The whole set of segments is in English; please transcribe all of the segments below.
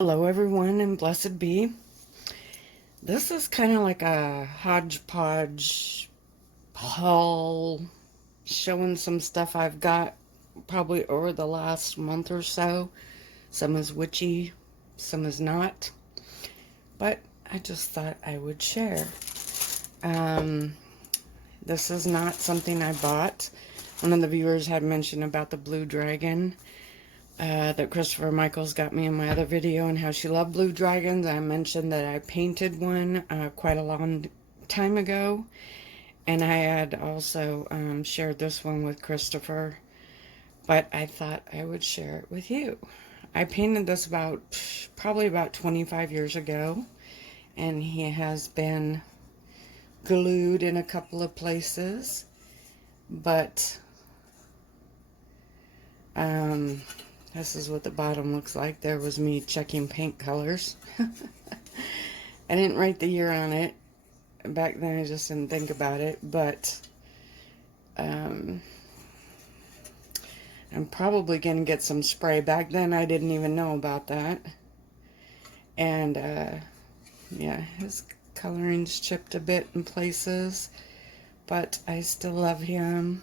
Hello everyone and blessed be. This is kind of like a hodgepodge haul showing some stuff I've got probably over the last month or so. Some is witchy, some is not. But I just thought I would share. This is not something I bought. One of the viewers had mentioned about the blue dragon. That Christopher Michaels got me in my other video and how she loved blue dragons. I mentioned that I painted one quite a long time ago, and I had also shared this one with Christopher, but I thought I would share it with you. I painted this probably about 25 years ago, and he has been glued in a couple of places, but this is what the bottom looks like. There was me checking paint colors. I didn't write the year on it. Back then I just didn't think about it, but I'm probably going to get some spray. Back then I didn't even know about that. And yeah, his coloring's chipped a bit in places, but I still love him.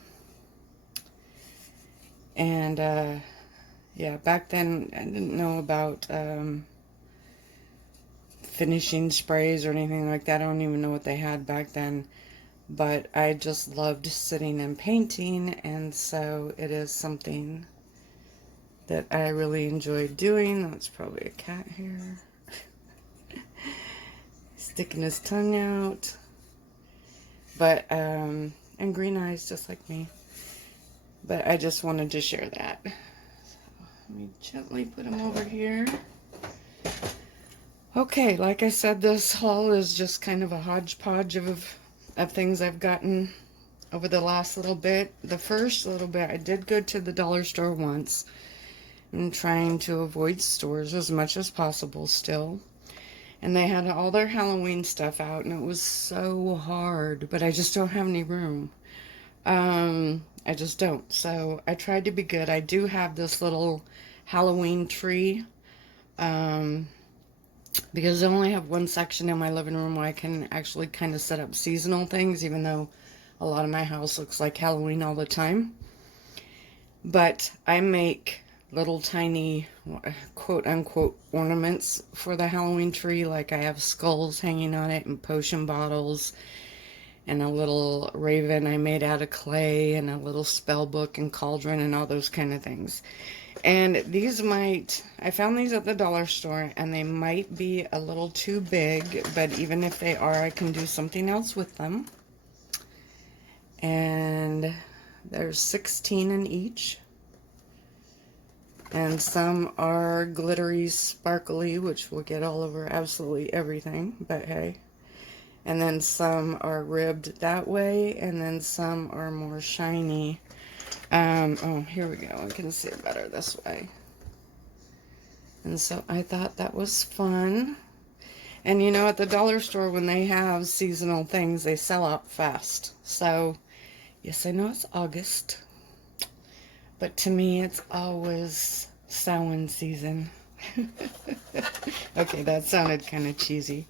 And yeah, back then I didn't know about finishing sprays or anything like that. I don't even know what they had back then, but I just loved sitting and painting, and so it is something that I really enjoyed doing. That's probably a cat here. Sticking his tongue out. But, and green eyes just like me. But I just wanted to share that. Let me gently put them over here. Okay, like I said, this haul is just kind of a hodgepodge of things I've gotten over the last little bit. The first little bit, I did go to the dollar store once. I'm trying to avoid stores as much as possible still. And they had all their Halloween stuff out, and it was so hard, but I just don't have any room. I just don't. So I tried to be good. I do have this little Halloween tree, because I only have one section in my living room where I can actually kind of set up seasonal things, even though a lot of my house looks like Halloween all the time. But I make little tiny quote-unquote ornaments for the Halloween tree. Like I have skulls hanging on it and potion bottles and a little raven I made out of clay and a little spell book and cauldron and all those kind of things. And these I found these at the dollar store, and they might be a little too big, but even if they are, I can do something else with them. And there's 16 in each. And some are glittery, sparkly, which will get all over absolutely everything, but hey. And then some are ribbed that way, and then some are more shiny. Oh, here we go. I can see it better this way. And so I thought that was fun. And you know, at the dollar store, when they have seasonal things, they sell out fast. So, yes, I know it's August, but to me, it's always Samhain season. Okay, that sounded kind of cheesy.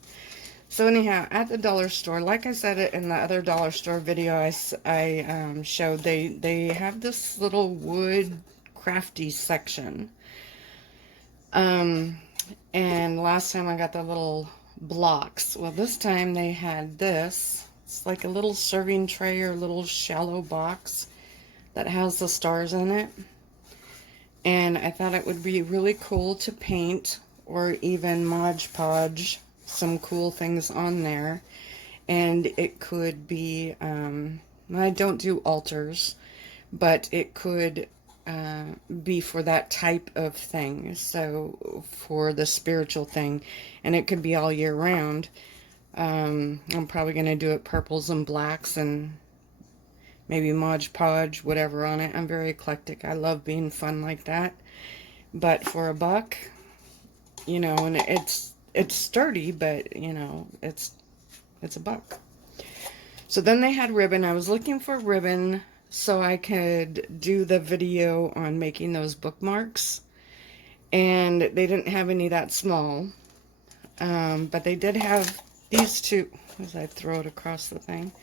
So anyhow, at the dollar store, like I said it in the other dollar store video I showed, they have this little wood crafty section. And last time I got the little blocks. Well, this time they had this. It's like a little serving tray or little shallow box that has the stars in it. And I thought it would be really cool to paint or even Mod Podge some cool things on there. And it could be, I don't do altars, but it could be for that type of thing. So for the spiritual thing, and it could be all year round. I'm probably going to do it purples and blacks and maybe Mod Podge, whatever on it. I'm very eclectic. I love being fun like that. But for $1, you know, and it's sturdy, but you know, it's $1. So then they had ribbon. I was looking for ribbon so I could do the video on making those bookmarks. And they didn't have any that small. But they did have these two, as I throw it across the thing,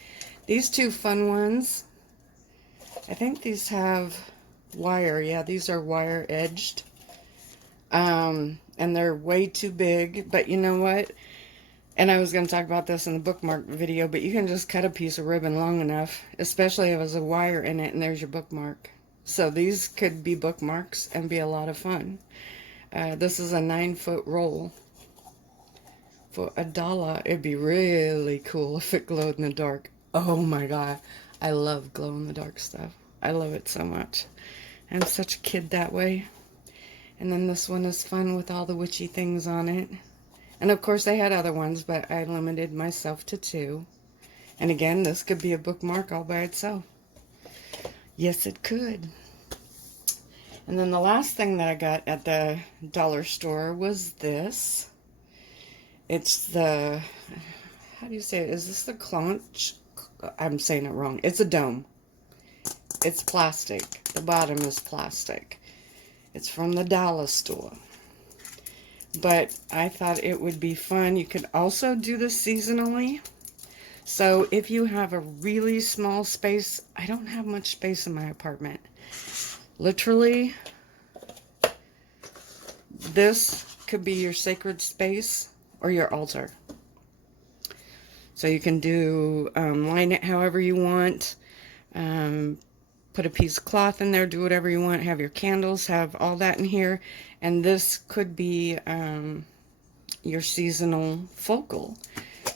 these two fun ones. I think these have wire. Yeah, these are wire edged. And they're way too big, but you know what? And I was going to talk about this in the bookmark video, but you can just cut a piece of ribbon long enough, especially if there's a wire in it and there's your bookmark. So these could be bookmarks and be a lot of fun. This is a 9-foot roll for $1. It'd be really cool if it glowed in the dark. Oh my God. I love glow in the dark stuff. I love it so much. I'm such a kid that way. And then this one is fun with all the witchy things on it. And of course they had other ones, but I limited myself to 2. And again, this could be a bookmark all by itself. Yes, it could. And then the last thing that I got at the dollar store was this. It's the, how do you say it? Is this the clunch? I'm saying it wrong. It's a dome. It's plastic. The bottom is plastic. It's from the dollar store. But I thought it would be fun. You could also do this seasonally. So if you have a really small space, I don't have much space in my apartment. Literally, this could be your sacred space or your altar. So you can do, line it however you want. Put a piece of cloth in there, do whatever you want, have your candles, have all that in here. And this could be your seasonal focal.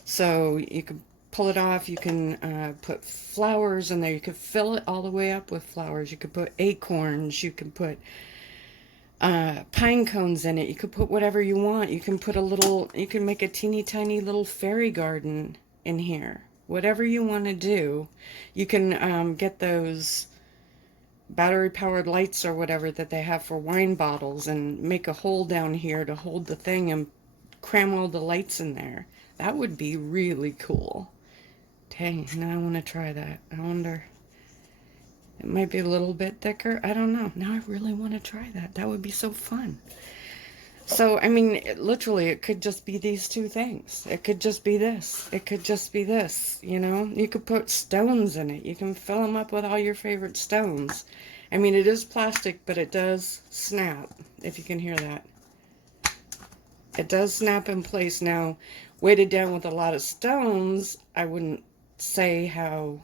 So you could pull it off, you can put flowers in there, you could fill it all the way up with flowers, you could put acorns, you can put pine cones in it, you could put whatever you want, you can put a little, you can make a teeny tiny little fairy garden in here. Whatever you want to do. You can get those battery powered lights or whatever that they have for wine bottles and make a hole down here to hold the thing and cram all the lights in there. That would be really cool. Dang, now I want to try that. I wonder, it might be a little bit thicker. I don't know. Now I really want to try that. That would be so fun. So, I mean, literally, it could just be these two things. It could just be this. It could just be this, you know? You could put stones in it. You can fill them up with all your favorite stones. I mean, it is plastic, but it does snap, if you can hear that. It does snap in place. Now, weighted down with a lot of stones, I wouldn't say how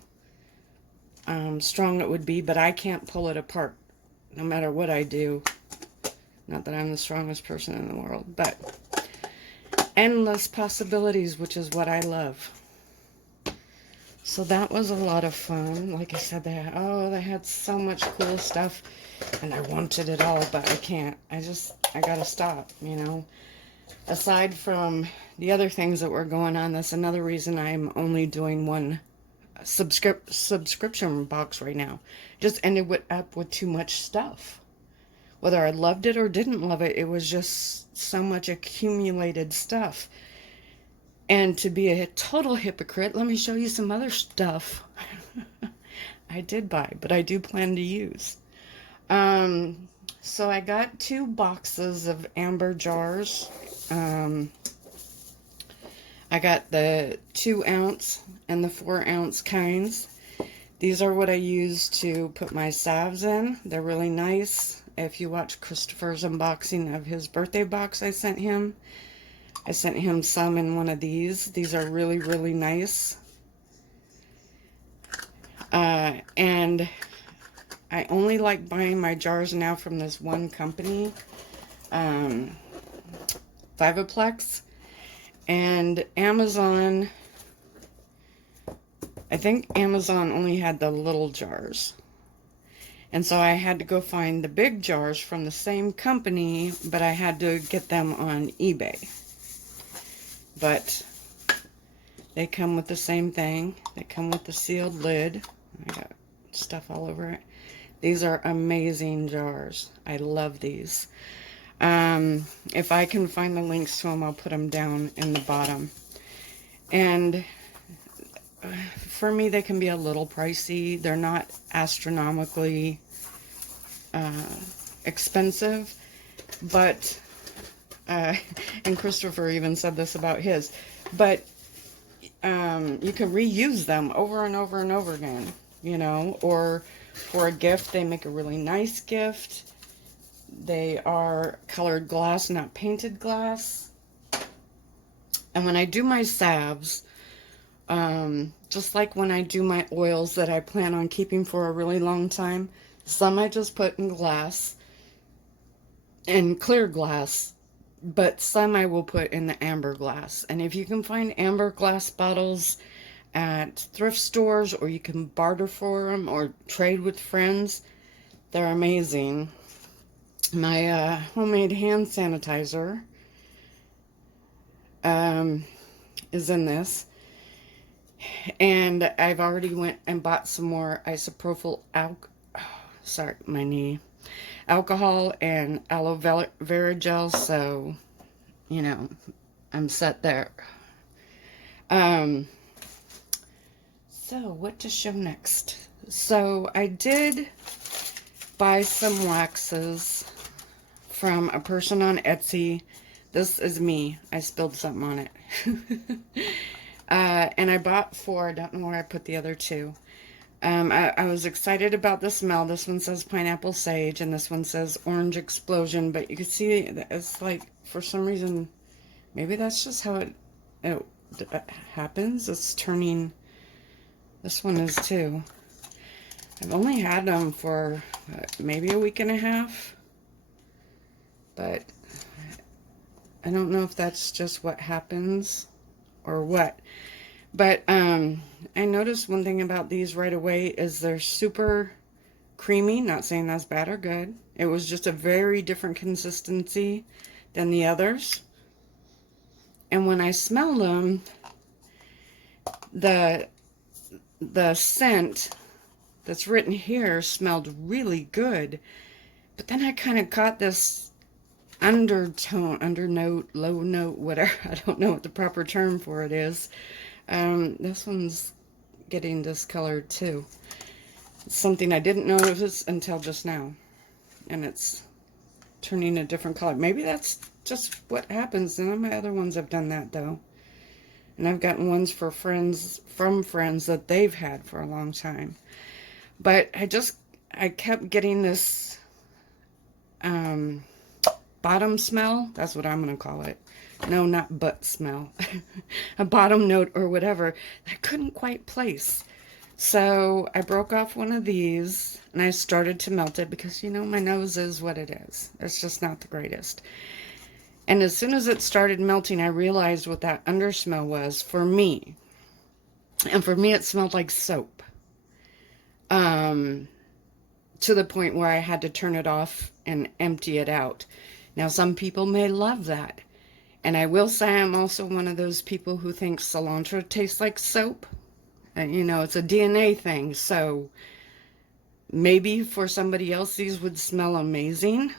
strong it would be, but I can't pull it apart, no matter what I do. Not that I'm the strongest person in the world, but endless possibilities, which is what I love. So that was a lot of fun. Like I said, they had so much cool stuff, and I wanted it all, but I can't. I gotta stop, you know. Aside from the other things that were going on, that's another reason I'm only doing one subscription box right now. Just ended up with too much stuff. Whether I loved it or didn't love it, it was just so much accumulated stuff. And to be a total hypocrite, let me show you some other stuff I did buy, but I do plan to use. So I got 2 boxes of amber jars. I got the 2-ounce and the 4-ounce kinds. These are what I use to put my salves in. They're really nice. If you watch Christopher's unboxing of his birthday box I sent him some in one of these. These are really, really nice. And I only like buying my jars now from this one company, Vivaplex. And Amazon, I think Amazon only had the little jars. And so I had to go find the big jars from the same company, but I had to get them on eBay. But they come with the same thing. They come with the sealed lid. I got stuff all over it. These are amazing jars. I love these. If I can find the links to them, I'll put them down in the bottom. And for me, they can be a little pricey. They're not astronomically expensive, But, and Christopher even said this about his, but you can reuse them over and over and over again, you know, or for a gift, they make a really nice gift. They are colored glass, not painted glass. And when I do my salves, just like when I do my oils that I plan on keeping for a really long time, some I just put in glass, in clear glass, but some I will put in the amber glass. And if you can find amber glass bottles at thrift stores, or you can barter for them or trade with friends, they're amazing. My homemade hand sanitizer is in this. And I've already went and bought some more isopropyl alcohol and aloe vera gel, so, you know, I'm set there. So what to show next? So I did buy some waxes from a person on Etsy. This is me. I spilled something on it. And I bought 4. I don't know where I put the other 2. I was excited about the smell. This one says pineapple sage, and this one says orange explosion. But you can see it's like, for some reason, maybe that's just how it happens. It's turning. This one is too. I've only had them for maybe a week and a half. But I don't know if that's just what happens or what. But I noticed one thing about these right away is they're super creamy. Not saying that's bad or good. It was just a very different consistency than the others. And when I smelled them, the scent that's written here smelled really good. But then I kind of caught this undertone, undernote, low note, whatever. I don't know what the proper term for it is. This one's getting discolored too. It's something I didn't notice until just now. And it's turning a different color. Maybe that's just what happens. None of my other ones have done that though. And I've gotten ones for friends, from friends that they've had for a long time. But I kept getting this bottom smell. That's what I'm going to call it. No, not butt smell. A bottom note or whatever. I couldn't quite place. So I broke off one of these and I started to melt it because, you know, my nose is what it is. It's just not the greatest. And as soon as it started melting, I realized what that undersmell was for me. And for me, it smelled like soap. To the point where I had to turn it off and empty it out. Now, some people may love that. And I will say I'm also one of those people who thinks cilantro tastes like soap. And, you know, it's a DNA thing. So maybe for somebody else, these would smell amazing.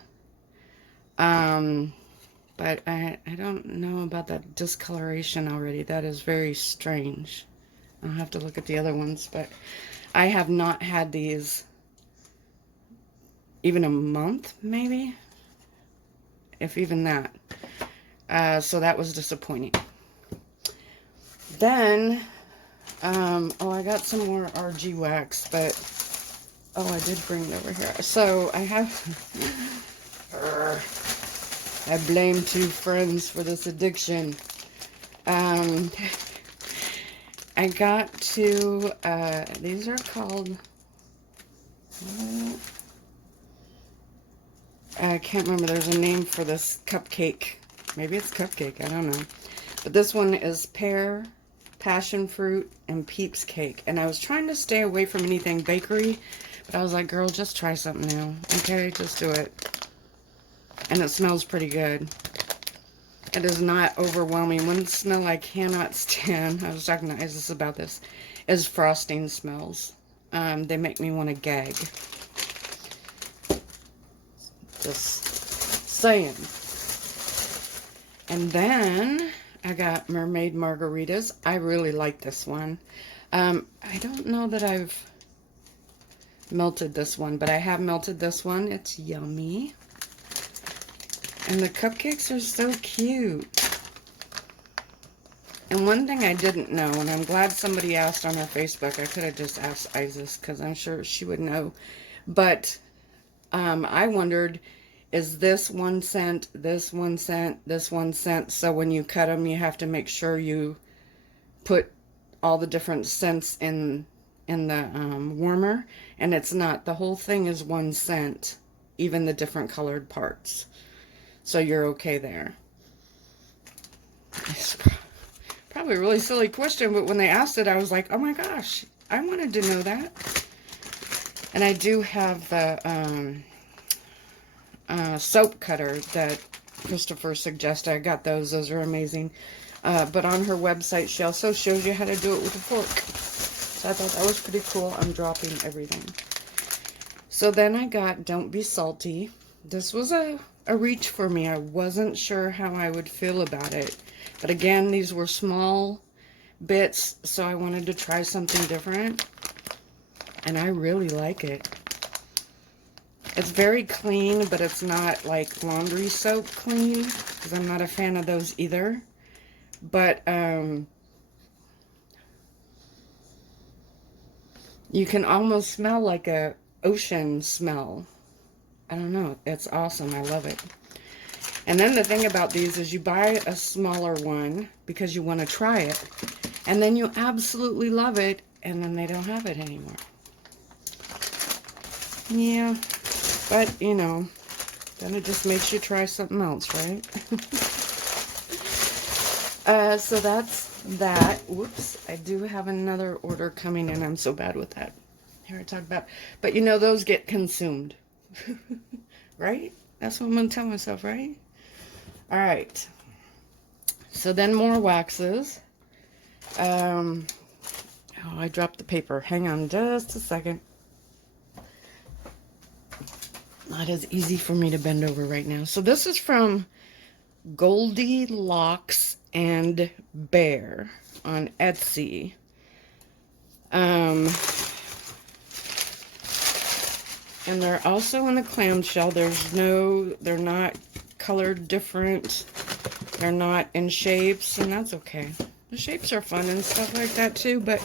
But I don't know about that discoloration already. That is very strange. I'll have to look at the other ones. But I have not had these even a month, maybe. If even that. So that was disappointing. Then, oh, I got some more RG wax, but, oh, I did bring it over here. So I have, I blame 2 friends for this addiction. I got 2, these are called, I can't remember, there's a name for this cupcake. Maybe it's cupcake, I don't know. But this one is Pear, passion fruit, and Peeps cake. And I was trying to stay away from anything bakery, but I was like, girl, just try something new. Okay, just do it. And it smells pretty good. It is not overwhelming. One smell I cannot stand, I was talking to Isis about this, is frosting smells. They make me want to gag. Just saying. And then I got Mermaid Margaritas. I really like this one. I don't know that I've melted this one, but I have melted this one. It's yummy. And the cupcakes are so cute. And one thing I didn't know, and I'm glad somebody asked on our Facebook, I could have just asked Isis because I'm sure she would know. But I wondered, is this 1 cent, this 1 cent, this 1 cent? So when you cut them, you have to make sure you put all the different cents in the warmer. And it's not. The whole thing is 1 cent, even the different colored parts. So you're okay there. It's probably a really silly question, but when they asked it, I was like, oh my gosh, I wanted to know that. And I do have the soap cutter that Christopher suggested. I got those. Those are amazing. But on her website, she also shows you how to do it with a fork. So I thought that was pretty cool. I'm dropping everything. So then I got Don't Be Salty. This was a reach for me. I wasn't sure how I would feel about it. But again, these were small bits, so I wanted to try something different. And I really like it. It's very clean, but it's not like laundry soap clean, because I'm not a fan of those either. But you can almost smell like a ocean smell. I don't know. It's awesome. I love it. And then the thing about these is you buy a smaller one because you want to try it. And then you absolutely love it, and then they don't have it anymore. Yeah. But, you know, then it just makes you try something else, right? So that's that. Whoops. I do have another order coming in. I'm so bad with that. Here I talk about. But, you know, those get consumed. Right? That's what I'm going to tell myself, right? All right. So then more waxes. Oh, I dropped the paper. Hang on just a second. Not as easy for me to bend over right now. So this is from Goldilocks and Bear on Etsy. And they're also in the clamshell. They're not colored different. They're not in shapes, and that's okay. The shapes are fun and stuff like that too, but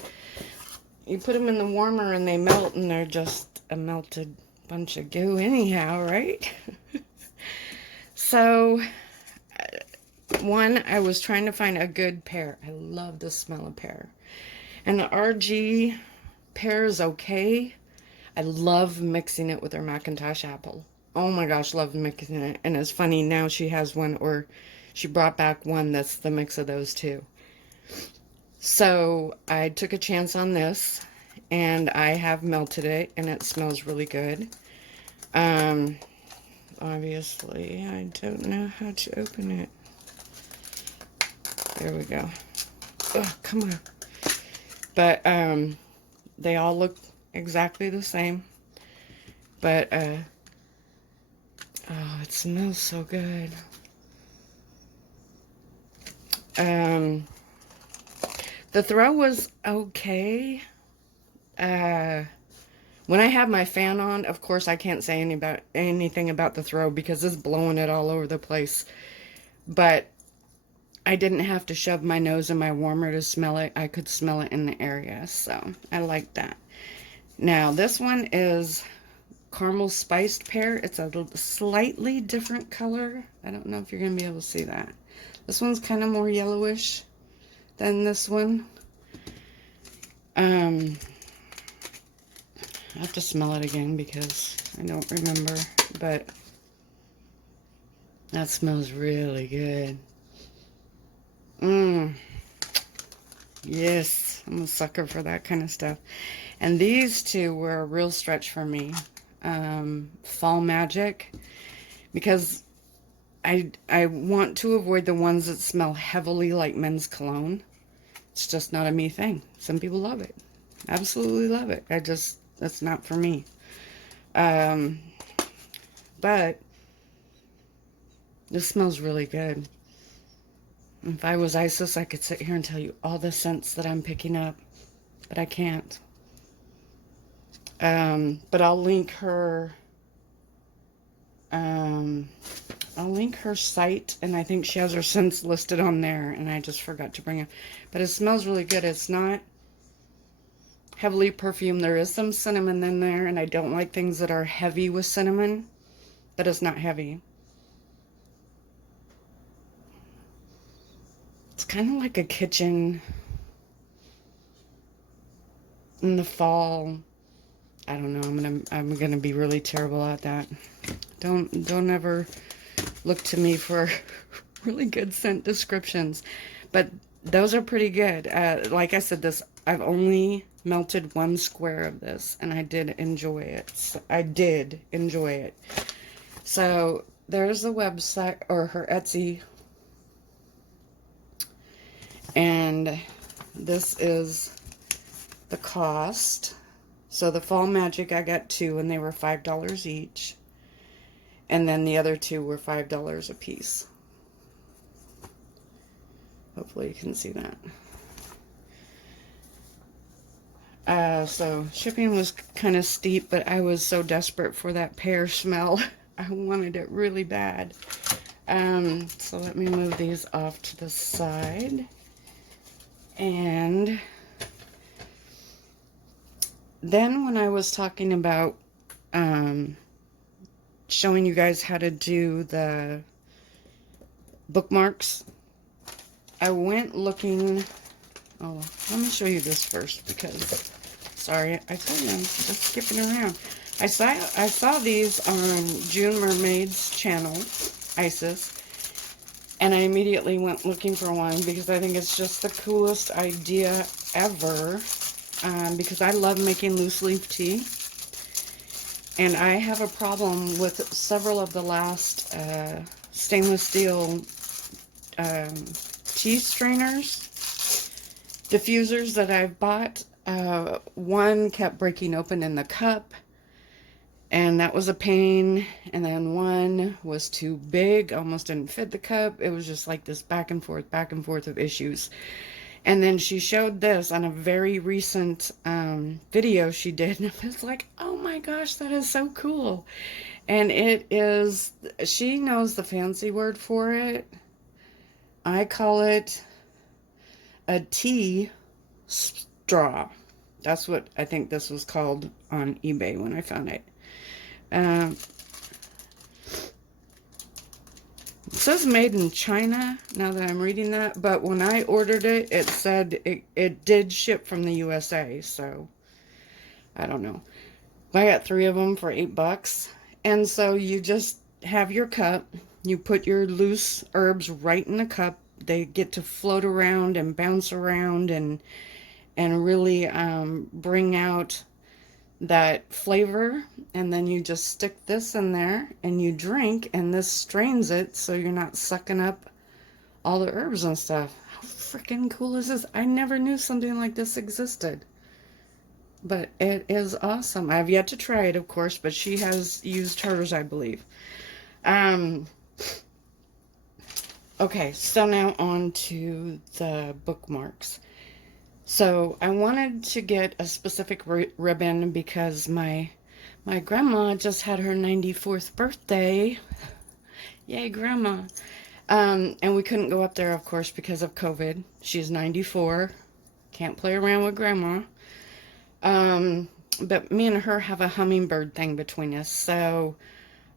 you put them in the warmer and they melt, and they're just a melted bunch of goo anyhow, right? So, one, I was trying to find a good pear. I love the smell of pear. And the RG pear is okay. I love mixing it with her Macintosh apple. Oh my gosh, love mixing it. And it's funny, now she has one, or she brought back one that's the mix of those two. So I took a chance on this, and I have melted it, and it smells really good. Obviously, I don't know how to open it. There we go. Oh, come on. But, they all look exactly the same. But, oh, it smells so good. The throw was okay. When I have my fan on, of course, I can't say anything about the throw because it's blowing it all over the place. But I didn't have to shove my nose in my warmer to smell it. I could smell it in the area, so I like that. Now, this one is caramel spiced pear. It's a slightly different color. I don't know if you're going to be able to see that. This one's kind of more yellowish than this one. I have to smell it again because I don't remember, but that smells really good. Yes, I'm a sucker for that kind of stuff. And these two were a real stretch for me. Fall Magic, because I want to avoid the ones that smell heavily like men's cologne. It's just not a me thing. Some people love it. Absolutely love it. That's not for me. But this smells really good. If I was Isis, I could sit here and tell you all the scents that I'm picking up, but I can't. But I'll link her I'll link her site, and I think she has her scents listed on there, and I just forgot to bring it. But it smells really good. It's not heavily perfumed. There is some cinnamon in there, and I don't like things that are heavy with cinnamon, but it's not heavy. It's kind of like a kitchen in the fall. I don't know. I'm gonna be really terrible at that. Don't ever look to me for really good scent descriptions, but those are pretty good. Like I said, I've only melted 1 square of this, and I did enjoy it. So there's the website, or her Etsy, and this is the cost. So the Fall Magic, I got 2, and they were $5 each. And then the other 2 were $5 a piece. Hopefully you can see that. So shipping was kind of steep, but I was so desperate for that pear smell. I wanted it really bad. So let me move these off to the side. And then when I was talking about showing you guys how to do the bookmarks, I went looking. Oh, let me show you this first, because sorry, I told you I'm just skipping around. I saw these on June Mermaid's channel, Isis, and I immediately went looking for one because I think it's just the coolest idea ever. Because I love making loose leaf tea, and I have a problem with several of the last stainless steel tea strainers, diffusers that I've bought. One kept breaking open in the cup, and that was a pain, and then one was too big, almost didn't fit the cup. It was just like this back and forth of issues. And then she showed this on a very recent video she did, and I was like, oh my gosh, that is so cool. And it is, she knows the fancy word for it. I call it a tea straw. That's what I think this was called on eBay when I found it. It says made in China, now that I'm reading that, but when I ordered it, it said it did ship from the USA, so I don't know. I got 3 of them for $8, and so you just have your cup, you put your loose herbs right in the cup, they get to float around and bounce around and really bring out that flavor, and then you just stick this in there and you drink, and this strains it so you're not sucking up all the herbs and stuff. How freaking cool is this? I never knew something like this existed, but it is awesome. I've yet to try it, of course, but she has used hers, I believe. Okay, so now on to the bookmarks. So I wanted to get a specific ribbon because my grandma just had her 94th birthday. Yay, grandma. And we couldn't go up there, of course, because of COVID. She's 94. Can't play around with grandma. But me and her have a hummingbird thing between us. So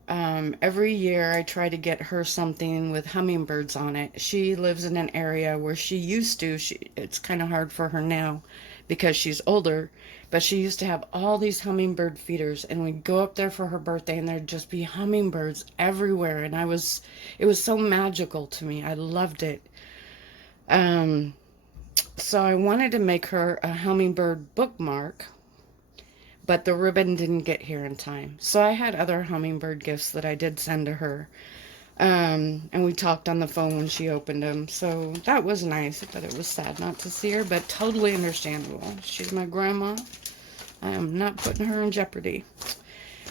every year I try to get her something with hummingbirds on it. She lives in an area where she used to, it's kind of hard for her now because she's older, but she used to have all these hummingbird feeders, and we'd go up there for her birthday and there'd just be hummingbirds everywhere, and it was so magical to me. I loved it. So I wanted to make her a hummingbird bookmark, but the ribbon didn't get here in time. So I had other hummingbird gifts that I did send to her. And we talked on the phone when she opened them. So that was nice, but it was sad not to see her, but totally understandable. She's my grandma. I am not putting her in jeopardy.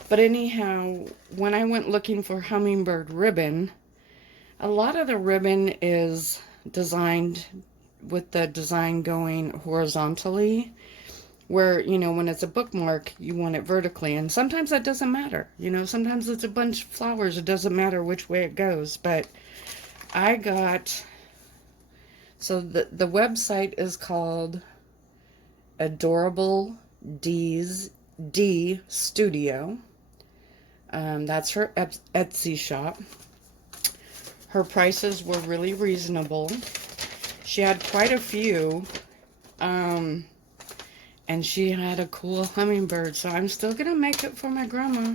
But anyhow, when I went looking for hummingbird ribbon, a lot of the ribbon is designed with the design going horizontally, where, you know, when it's a bookmark, you want it vertically. And sometimes that doesn't matter. You know, sometimes it's a bunch of flowers. It doesn't matter which way it goes. But I got, so the website is called Adorable D Studio. That's her Etsy shop. Her prices were really reasonable. She had quite a few. And she had a cool hummingbird. So I'm still going to make it for my grandma.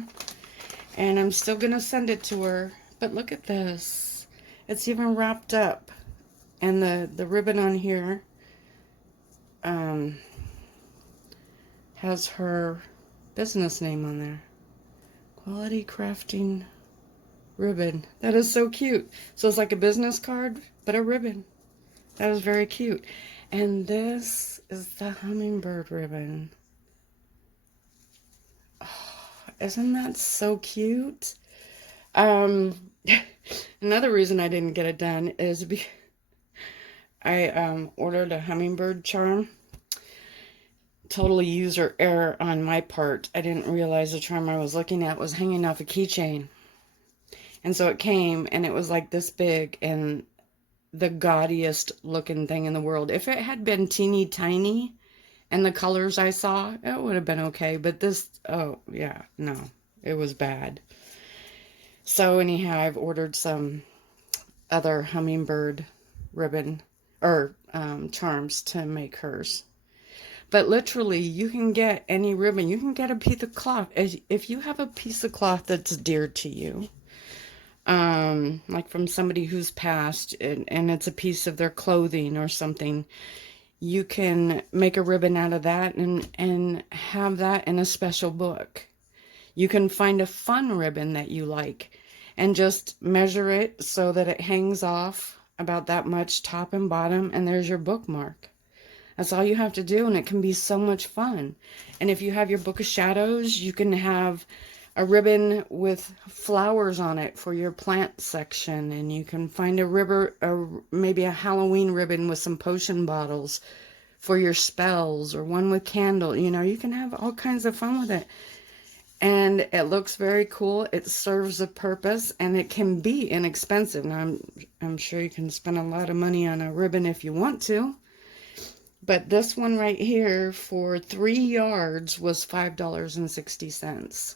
And I'm still going to send it to her. But look at this. It's even wrapped up. And the ribbon on here has her business name on there. Quality Crafting Ribbon. That is so cute. So it's like a business card, but a ribbon. That was very cute. And this is the hummingbird ribbon. Oh, isn't that so cute? Another reason I didn't get it done is I ordered a hummingbird charm. Totally user error on my part. I didn't realize the charm I was looking at was hanging off a keychain. And so it came, and it was like this big and the gaudiest looking thing in the world. If it had been teeny tiny and the colors I saw, it would have been okay. But this, oh yeah, no, it was bad. So anyhow, I've ordered some other hummingbird ribbon or charms to make hers. But literally, you can get any ribbon. You can get a piece of cloth. If you have a piece of cloth that's dear to you, like from somebody who's passed, and it's a piece of their clothing or something, you can make a ribbon out of that and have that in a special book. You can find a fun ribbon that you like and just measure it so that it hangs off about that much top and bottom, and there's your bookmark. That's all you have to do, and it can be so much fun. And if you have your book of shadows, you can have a ribbon with flowers on it for your plant section, and you can find a ribbon, maybe a Halloween ribbon with some potion bottles for your spells, or one with candle. You know, you can have all kinds of fun with it. And it looks very cool. It serves a purpose, and it can be inexpensive. Now, I'm sure you can spend a lot of money on a ribbon if you want to. But this one right here for 3 yards was $5.60.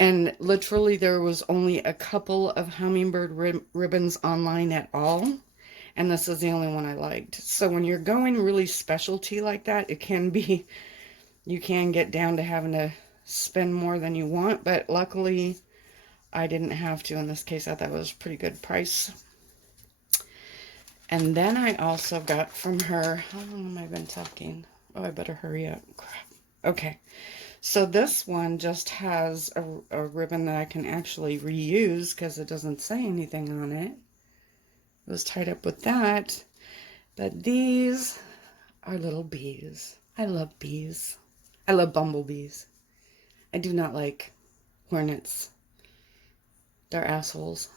And literally there was only a couple of hummingbird ribbons online at all. And this is the only one I liked. So when you're going really specialty like that, it can be, you can get down to having to spend more than you want. But luckily, I didn't have to in this case. I thought it was a pretty good price. And then I also got from her, how long have I been talking? Oh, I better hurry up. Crap. Okay. So this one just has a ribbon that I can actually reuse because it doesn't say anything on it. It was tied up with that. But these are little bees. I love bees. I love bumblebees. I do not like hornets. They're assholes.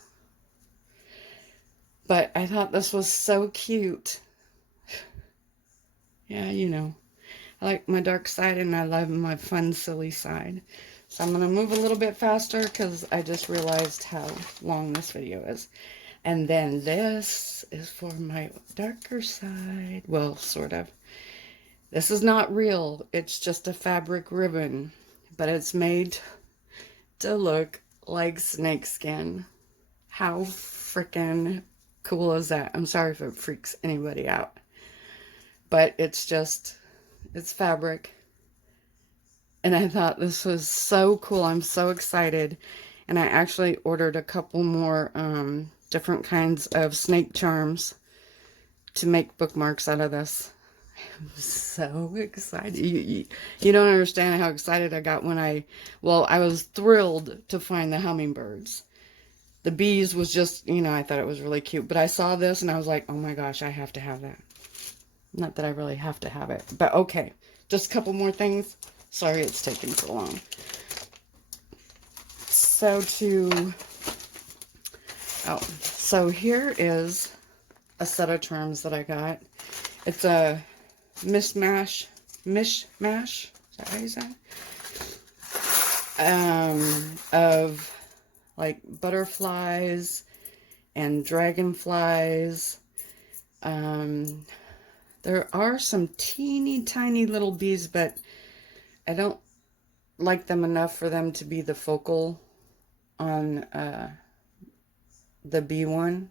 But I thought this was so cute. Yeah, you know. I like my dark side and I love my fun, silly side. So I'm going to move a little bit faster because I just realized how long this video is. And then this is for my darker side. Well, sort of. This is not real. It's just a fabric ribbon. But it's made to look like snakeskin. How freaking cool is that? I'm sorry if it freaks anybody out. But it's just, it's fabric. And I thought this was so cool. I'm so excited. And I actually ordered a couple more different kinds of snake charms to make bookmarks out of this. I'm so excited. You don't understand how excited I got when I was thrilled to find the hummingbirds. The bees was just, you know, I thought it was really cute. But I saw this and I was like, oh my gosh, I have to have that. Not that I really have to have it. But okay, just a couple more things. Sorry it's taking so long. So here is a set of charms that I got. It's a mishmash mishmash, is that how you say it? Of like butterflies and dragonflies. There are some teeny tiny little bees, but I don't like them enough for them to be the focal on the bee one.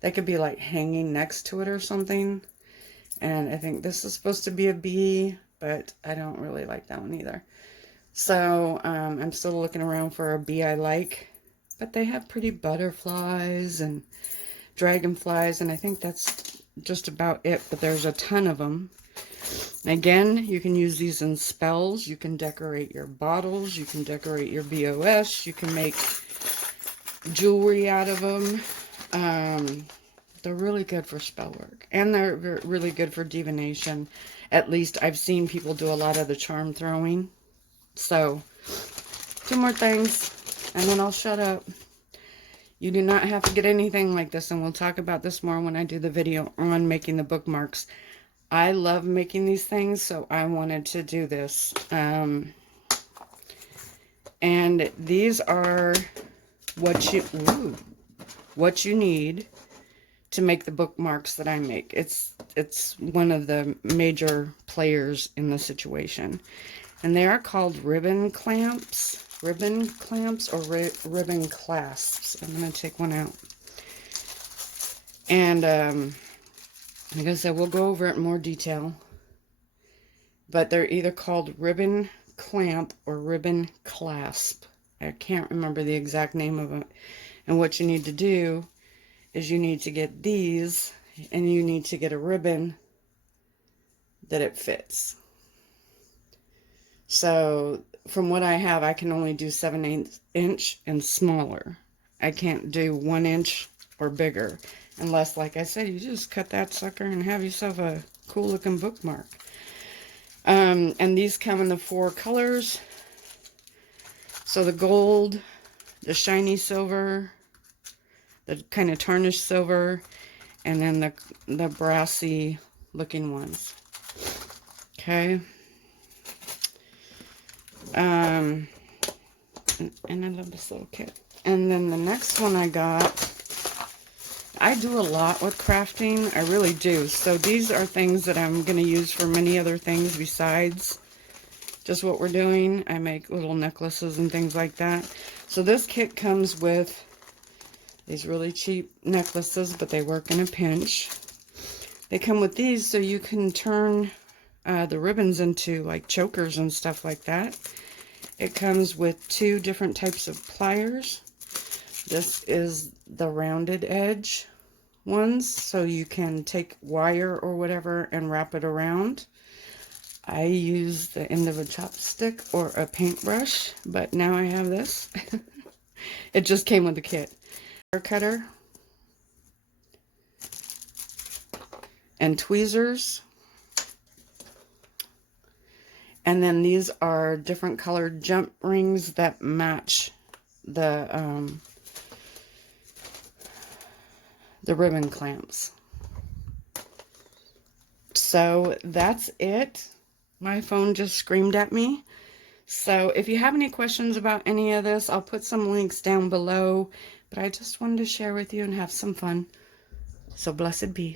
They could be like hanging next to it or something. And I think this is supposed to be a bee, but I don't really like that one either. So I'm still looking around for a bee I like. But they have pretty butterflies and dragonflies, and I think that's just about it. But there's a ton of them. Again, you can use these in spells. You can decorate your bottles. You can decorate your BOS. You can make jewelry out of them. They're really good for spell work. And they're really good for divination. At least I've seen people do a lot of the charm throwing. So, 2 more things, and then I'll shut up. You do not have to get anything like this, and we'll talk about this more when I do the video on making the bookmarks. I love making these things, so I wanted to do this. And these are what you need to make the bookmarks that I make. It's one of the major players in the situation. And they are called ribbon clamps or ribbon clasps. I'm going to take one out. And like I said, we'll go over it in more detail. But they're either called ribbon clamp or ribbon clasp. I can't remember the exact name of it. And what you need to do is you need to get these, and you need to get a ribbon that it fits. So from what I have, I can only do 7/8 inch and smaller. I can't do 1 inch or bigger, unless, like I said, you just cut that sucker and have yourself a cool looking bookmark. And these come in the 4 colors. So the gold, the shiny silver, the kind of tarnished silver, and then the brassy looking ones. Okay. And I love this little kit. And then the next one I got, I do a lot with crafting. I really do. So these are things that I'm going to use for many other things besides just what we're doing. I make little necklaces and things like that. So this kit comes with these really cheap necklaces, but they work in a pinch. They come with these so you can turn the ribbons into like chokers and stuff like that. It comes with 2 different types of pliers. This is the rounded edge ones, so you can take wire or whatever and wrap it around. I use the end of a chopstick or a paintbrush, but now I have this. It just came with the kit. Hair cutter and tweezers. And then these are different colored jump rings that match the ribbon clamps. So that's it. My phone just screamed at me. So if you have any questions about any of this, I'll put some links down below. But I just wanted to share with you and have some fun. So blessed be.